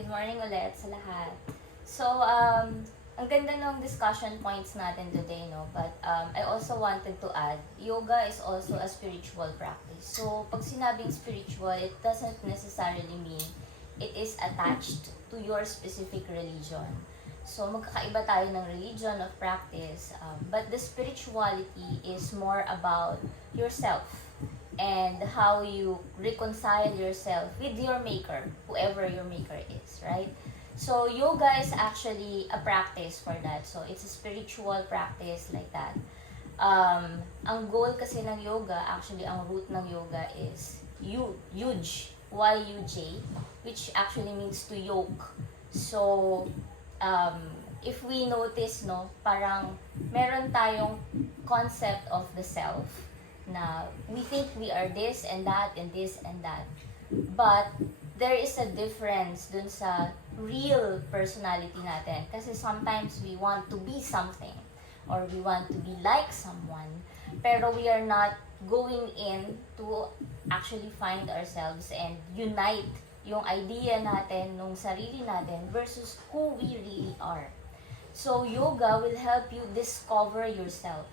Good morning ulit sa lahat. So, ang ganda ng discussion points natin today, no? But I also wanted to add, yoga is also a spiritual practice. So, pag sinabing spiritual, it doesn't necessarily mean it is attached to your specific religion. So, magkakaiba tayo ng religion of practice, but the spirituality is more about yourself and how you reconcile yourself with your maker, whoever your maker is, right? So, yoga is actually a practice for that. So, it's a spiritual practice like that. Ang goal kasi ng yoga, actually, ang root ng yoga is yuj, Y-U-J, which actually means to yoke. So, if we notice, no, parang meron tayong concept of the self, na we think we are this and that and this and that. But there is a difference dun sa real personality natin. Kasi sometimes we want to be something or we want to be like someone, pero we are not going in to actually find ourselves and unite yung idea natin nung sarili natin versus who we really are. So yoga will help you discover yourself.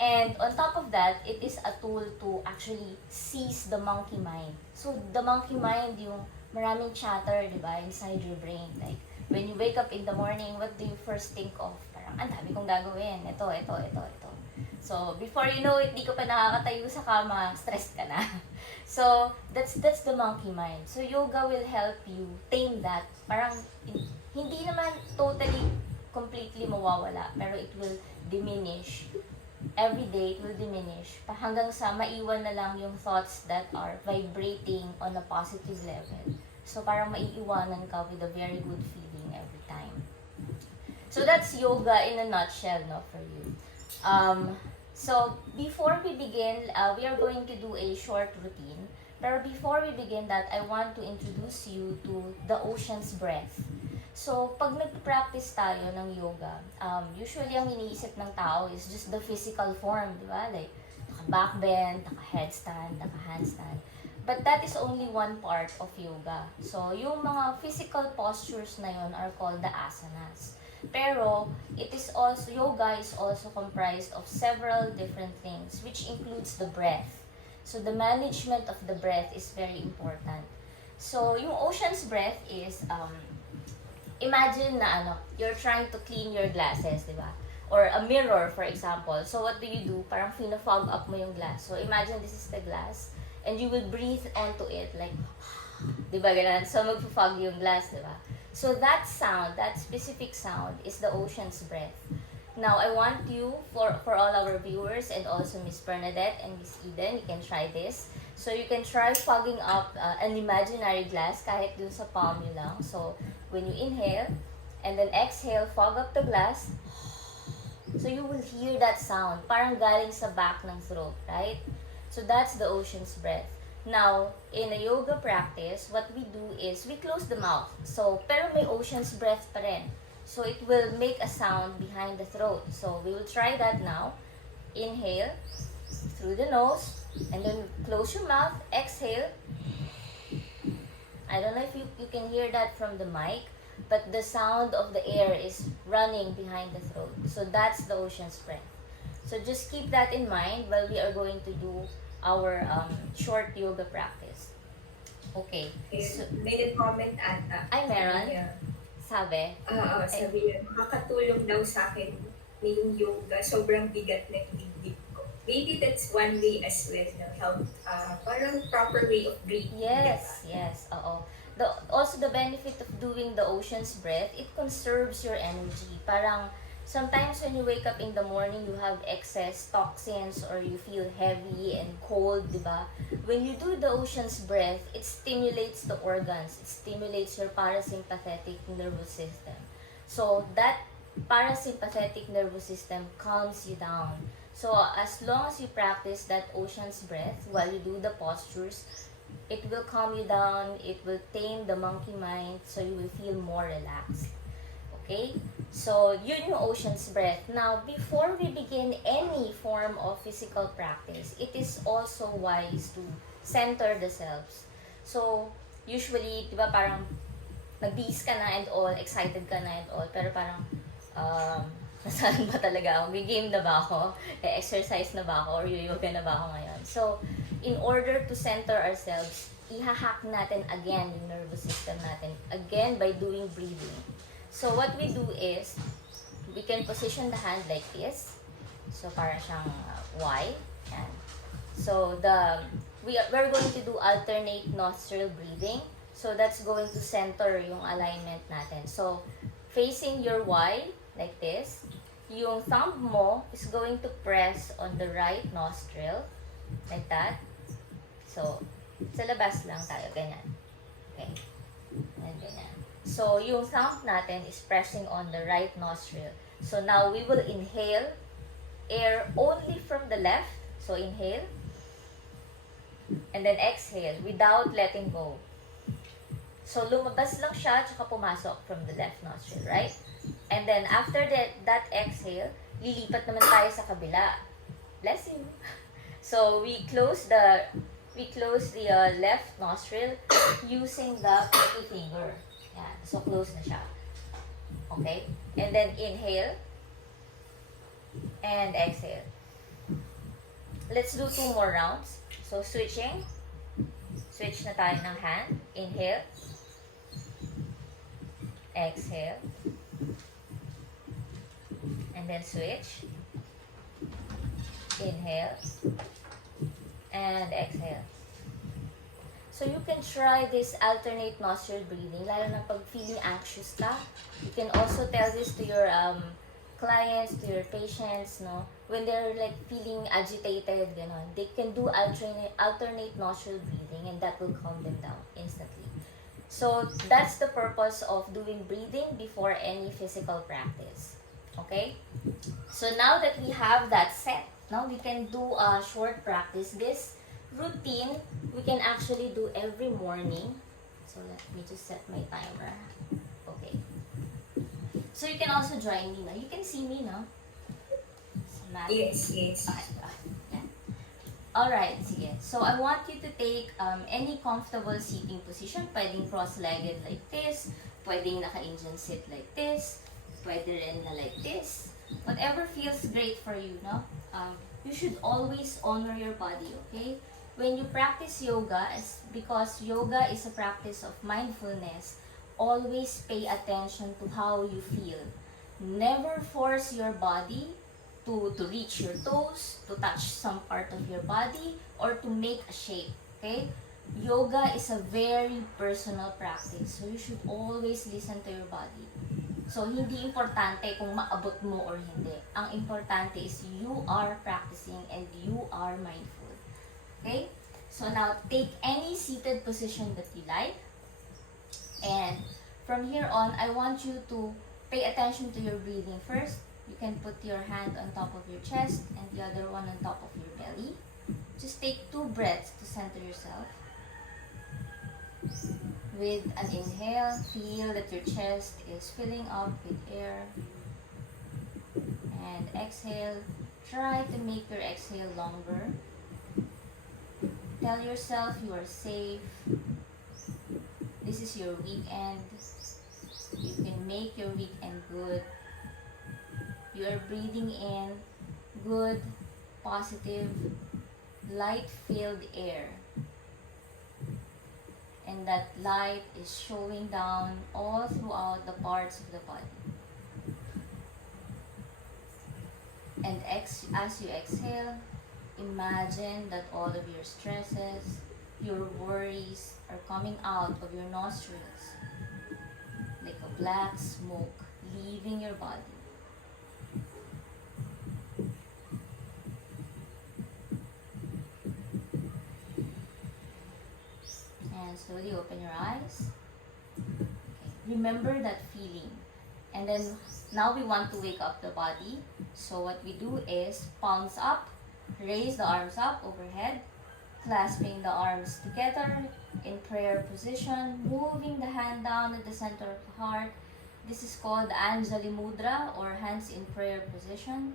And on top of that, it is a tool to actually seize the monkey mind. So, the monkey mind, yung maraming chatter, di ba, inside your brain. Like, when you wake up in the morning, what do you first think of? Parang, ang dami kong gagawin. Ito. So, before you know it, di ka pa nakakatayo sa kama, stressed ka na. So, that's the monkey mind. So, yoga will help you tame that. Parang, hindi naman totally, completely mawawala, pero it will diminish. Every day, it will diminish hanggang sa maiwan na lang yung thoughts that are vibrating on a positive level. So, parang maiiwanan ka with a very good feeling every time. So, that's yoga in a nutshell, no, for you. So, before we begin, we are going to do a short routine. Pero before we begin that, I want to introduce you to the ocean's breath. So, pag nag-practice tayo ng yoga, usually ang iniisip ng tao is just the physical form, di ba? Like, naka-backbend, naka-headstand, naka-handstand. But that is only one part of yoga. So, yung mga physical postures na yun are called the asanas. Pero, yoga is also comprised of several different things, which includes the breath. So, the management of the breath is very important. So, yung ocean's breath is, imagine na you're trying to clean your glasses, di ba? Or a mirror, for example. So, what do? Parang fina-fog up mo yung glass. So, imagine this is the glass, and you will breathe onto it, like, di ba, ganun? So, magpo-fog yung glass, di ba? So, that sound, that specific sound, is the ocean's breath. Now, I want you, for all our viewers, and also Miss Bernadette and Miss Eden, you can try this. So, you can try fogging up an imaginary glass, kahit dun sa palm nyo lang. So, when you inhale, and then exhale, fog up the glass. So, you will hear that sound, parang galing sa back ng throat, right? So, that's the ocean's breath. Now, in a yoga practice, what we do is, we close the mouth. So, pero may ocean's breath pa rin. So, it will make a sound behind the throat. So, we will try that now. Inhale, through the nose, and then close your mouth, exhale. I don't know if you can hear that from the mic, but the sound of the air is running behind the throat. So that's the ocean's breath. So just keep that in mind while we are going to do our short yoga practice. Okay. So, may nag-comment ata. Ay, meron? Yeah. Sabi? Sabi niya, makakatulong daw sa akin yung yoga. Sobrang bigat na dibdib ko. Maybe that's one way as well na help, parang proper way of breathing. Yes, yes, oo. Also, the benefit of doing the ocean's breath, it conserves your energy. Parang, sometimes when you wake up in the morning, you have excess toxins or you feel heavy and cold, di ba? When you do the ocean's breath, it stimulates the organs. It stimulates your parasympathetic nervous system. So, that parasympathetic nervous system calms you down. So, as long as you practice that ocean's breath while you do the postures, it will calm you down, it will tame the monkey mind, so you will feel more relaxed. Okay? So, yun yung ocean's breath. Now, before we begin any form of physical practice, it is also wise to center the selves. So, usually, di ba parang nag-bees ka na and all, excited ka na and all, pero parang, nasaan ba talaga ako? May game na ba ako? Exercise na ba ako? Or yoga na ba ako ngayon? So, in order to center ourselves, ihahack natin again yung nervous system natin, again by doing breathing. So, what we do is, we can position the hand like this. So, para siyang Y. Yan. So, we're going to do alternate nostril breathing. So, that's going to center yung alignment natin. So, facing your Y, like this. Yung thumb mo is going to press on the right nostril. Like that. So, sa labas lang tayo. Ganyan. Okay. And ganyan. So, yung thumb natin is pressing on the right nostril. So, now we will inhale air only from the left. So, inhale. And then exhale without letting go. So, lumabas lang siya tsaka pumasok from the left nostril, right? And then, after that exhale, lilipat naman tayo sa kabila. Bless you. So, we close the left nostril using the pinky finger. Yan. So, close na siya. Okay? And then, inhale. And exhale. Let's do 2 more rounds. So, switching. Switch na tayo ng hand. Inhale. Exhale. And then switch. Inhale. And exhale. So you can try this alternate nostril breathing, lalo na pag feeling anxious ka. You can also tell this to your clients, to your patients, no? When they're like feeling agitated, ganon, they can do alternate nostril breathing and that will calm them down instantly. So that's the purpose of doing breathing before any physical practice. Okay? So now that we have that set, now we can do a short practice. This routine, we can actually do every morning. So let me just set my timer. Okay. So you can also join me now. You can see me now. Yes, yes. Okay. Alright, sige. So I want you to take any comfortable seating position. Pwedeng cross-legged like this. Pwedeng naka-Indian sit like this. Pwede rin na like this. Whatever feels great for you, no? You should always honor your body, okay? When you practice yoga, because yoga is a practice of mindfulness, always pay attention to how you feel. Never force your body to reach your toes, to touch some part of your body, or to make a shape, okay? Yoga is a very personal practice, so you should always listen to your body. So, hindi importante kung maabot mo or hindi. Ang importante is you are practicing and you are mindful. Okay? So, now, take any seated position that you like. And from here on, I want you to pay attention to your breathing first. You can put your hand on top of your chest and the other one on top of your belly. Just take 2 breaths to center yourself. With an inhale, feel that your chest is filling up with air. And exhale, try to make your exhale longer. Tell yourself you are safe. This is your weekend. You can make your weekend good. You are breathing in good, positive, light-filled air. And that light is showing down all throughout the parts of the body. And as you exhale, imagine that all of your stresses, your worries are coming out of your nostrils like a black smoke leaving your body. And slowly open your eyes. Okay. Remember that feeling. And then now we want to wake up the body. So what we do is palms up, raise the arms up overhead, clasping the arms together in prayer position, moving the hand down at the center of the heart. This is called Anjali Mudra or hands in prayer position.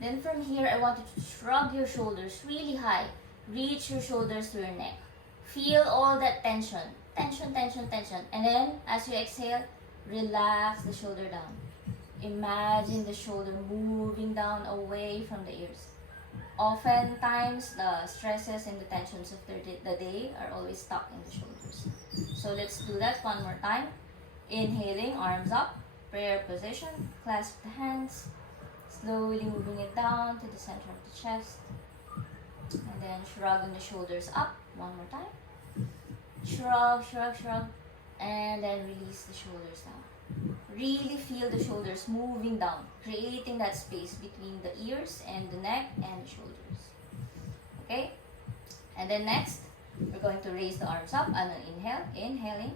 Then from here, I want you to shrug your shoulders really high. Reach your shoulders to your neck. Feel all that tension. Tension, tension, tension. And then, as you exhale, relax the shoulder down. Imagine the shoulder moving down away from the ears. Oftentimes, the stresses and the tensions of the day are always stuck in the shoulders. So let's do that one more time. Inhaling, arms up, prayer position, clasp the hands, slowly moving it down to the center of the chest. And then shrugging the shoulders up, one more time. Shrug, shrug, shrug, and then release the shoulders down. Really feel the shoulders moving down, creating that space between the ears and the neck and the shoulders. Okay? And then next, we're going to raise the arms up and then inhale, inhaling,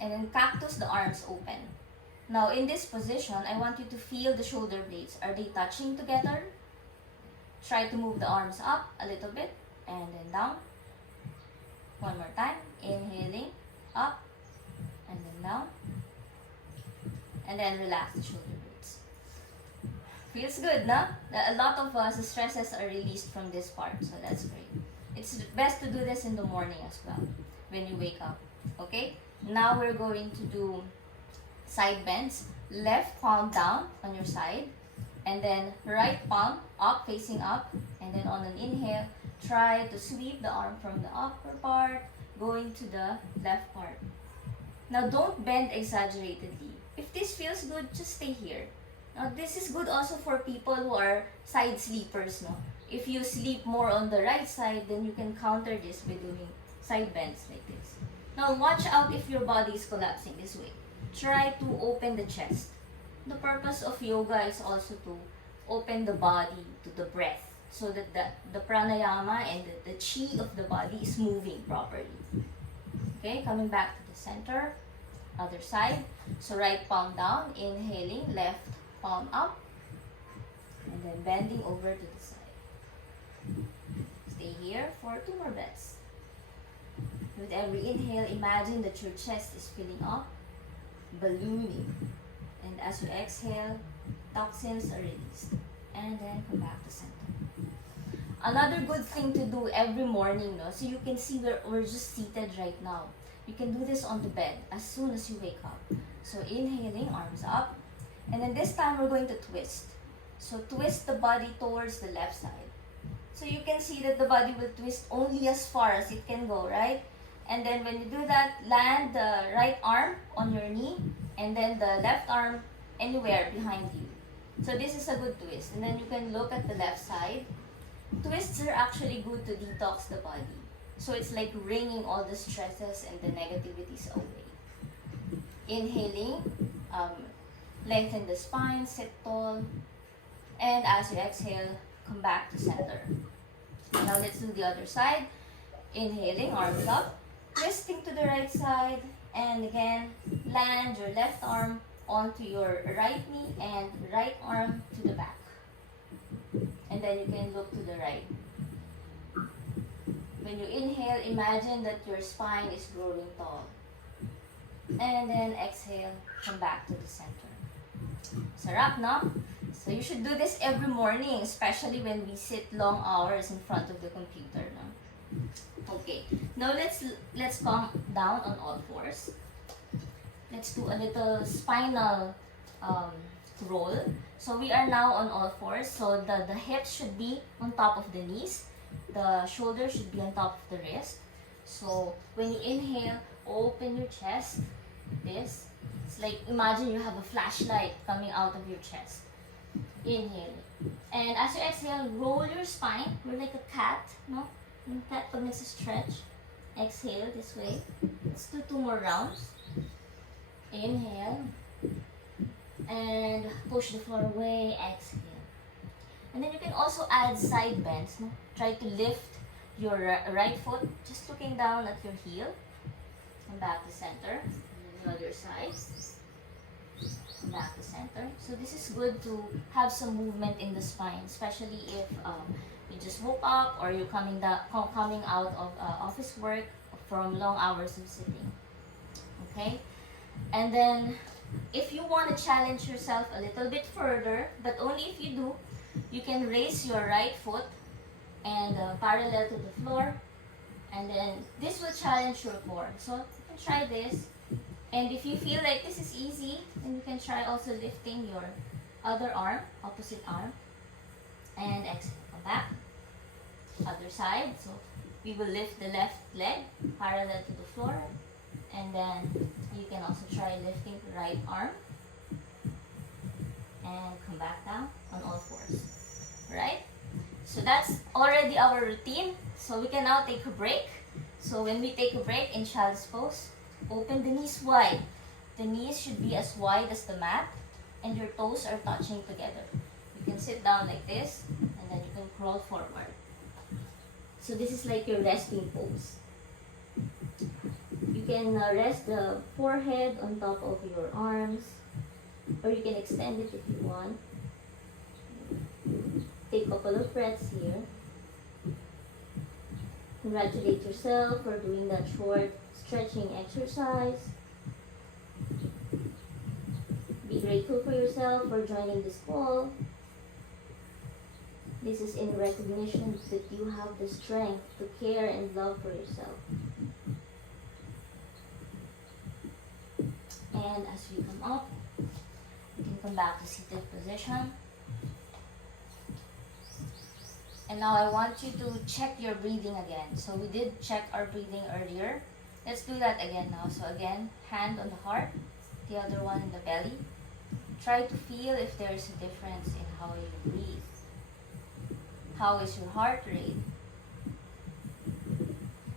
and then cactus the arms open. Now in this position, I want you to feel the shoulder blades. Are they touching together? Try to move the arms up a little bit and then down. One more time. Inhaling, up, and then down. And then relax the shoulder blades. Feels good, no? A lot of stresses are released from this part, so that's great. It's best to do this in the morning as well, when you wake up. Okay? Now we're going to do side bends. Left palm down on your side, and then right palm up, facing up, and then on an inhale, try to sweep the arm from the upper part, going to the left part. Now don't bend exaggeratedly. If this feels good, just stay here. Now this is good also for people who are side sleepers. No? If you sleep more on the right side, then you can counter this by doing side bends like this. Now watch out if your body is collapsing this way. Try to open the chest. The purpose of yoga is also to open the body to the breath, so that the pranayama and the chi of the body is moving properly. Okay, coming back to the center, other side. So right palm down, inhaling, left palm up, and then bending over to the side. Stay here for 2 more breaths. With every inhale, imagine that your chest is filling up, ballooning. And as you exhale, toxins are released. And then come back to center. Another good thing to do every morning, no? So you can see we're just seated right now. You can do this on the bed as soon as you wake up. So inhaling, arms up. And then this time we're going to twist. So twist the body towards the left side. So you can see that the body will twist only as far as it can go, right? And then when you do that, land the right arm on your knee and then the left arm anywhere behind you. So this is a good twist. And then you can look at the left side. Twists are actually good to detox the body. So it's like wringing all the stresses and the negativities away. Inhaling, lengthen the spine, sit tall. And as you exhale, come back to center. Now let's do the other side. Inhaling, arms up. Twisting to the right side. And again, land your left arm onto your right knee and right arm to the back. And then you can look to the right. When you inhale, imagine that your spine is growing tall. And then exhale, come back to the center. Sarap, no? So you should do this every morning, especially when we sit long hours in front of the computer, no? Okay, now let's come down on all fours. Let's do a little spinal roll. So we are now on all fours. So the hips should be on top of the knees. The shoulders should be on top of the wrist. So when you inhale, open your chest. This. It's like imagine you have a flashlight coming out of your chest. Inhale. And as you exhale, roll your spine. We're like a cat, no? Yung cat pag nagsa-stretch. Exhale this way. Let's do 2 more rounds. Inhale. And push the floor away. Exhale. And then you can also add side bends. No? Try to lift your right foot, just looking down at your heel. And back to center. And the other side. And back to center. So this is good to have some movement in the spine, especially if you just woke up or you're coming out of office work from long hours of sitting. Okay? And then, if you want to challenge yourself a little bit further, but only if you do, you can raise your right foot and parallel to the floor. And then this will challenge your core. So you can try this. And if you feel like this is easy, then you can try also lifting your other arm, opposite arm. And exhale. Come back. Other side. So we will lift the left leg parallel to the floor. And then you can also try lifting the right arm. And come back down on all fours. Right? So that's already our routine. So we can now take a break. So when we take a break in child's pose, open the knees wide. The knees should be as wide as the mat and your toes are touching together. You can sit down like this and then you can crawl forward. So this is like your resting pose. You can rest the forehead on top of your arms, or you can extend it if you want. Take a couple of breaths here. Congratulate yourself for doing that short stretching exercise. Be grateful for yourself for joining this call. This is in recognition that you have the strength to care and love for yourself. And as we come up, you can come back to seated position. And now I want you to check your breathing again. So we did check our breathing earlier. Let's do that again now. So again, hand on the heart, the other one in the belly. Try to feel if there is a difference in how you breathe. How is your heart rate?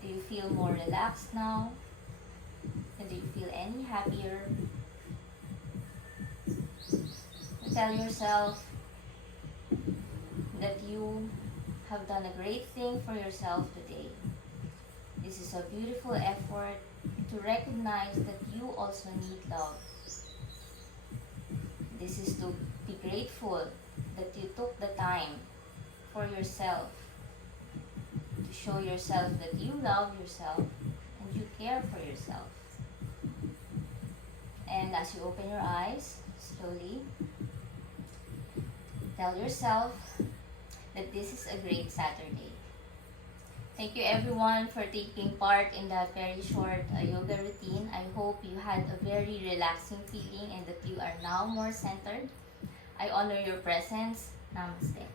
Do you feel more relaxed now? And do you feel any happier? Tell yourself that you have done a great thing for yourself today. This is a beautiful effort to recognize that you also need love. This is to be grateful that you took the time for yourself, to show yourself that you love yourself and you care for yourself. And as you open your eyes, slowly, tell yourself that this is a great Saturday. Thank you everyone for taking part in that very short yoga routine. I hope you had a very relaxing feeling and that you are now more centered. I honor your presence. Namaste.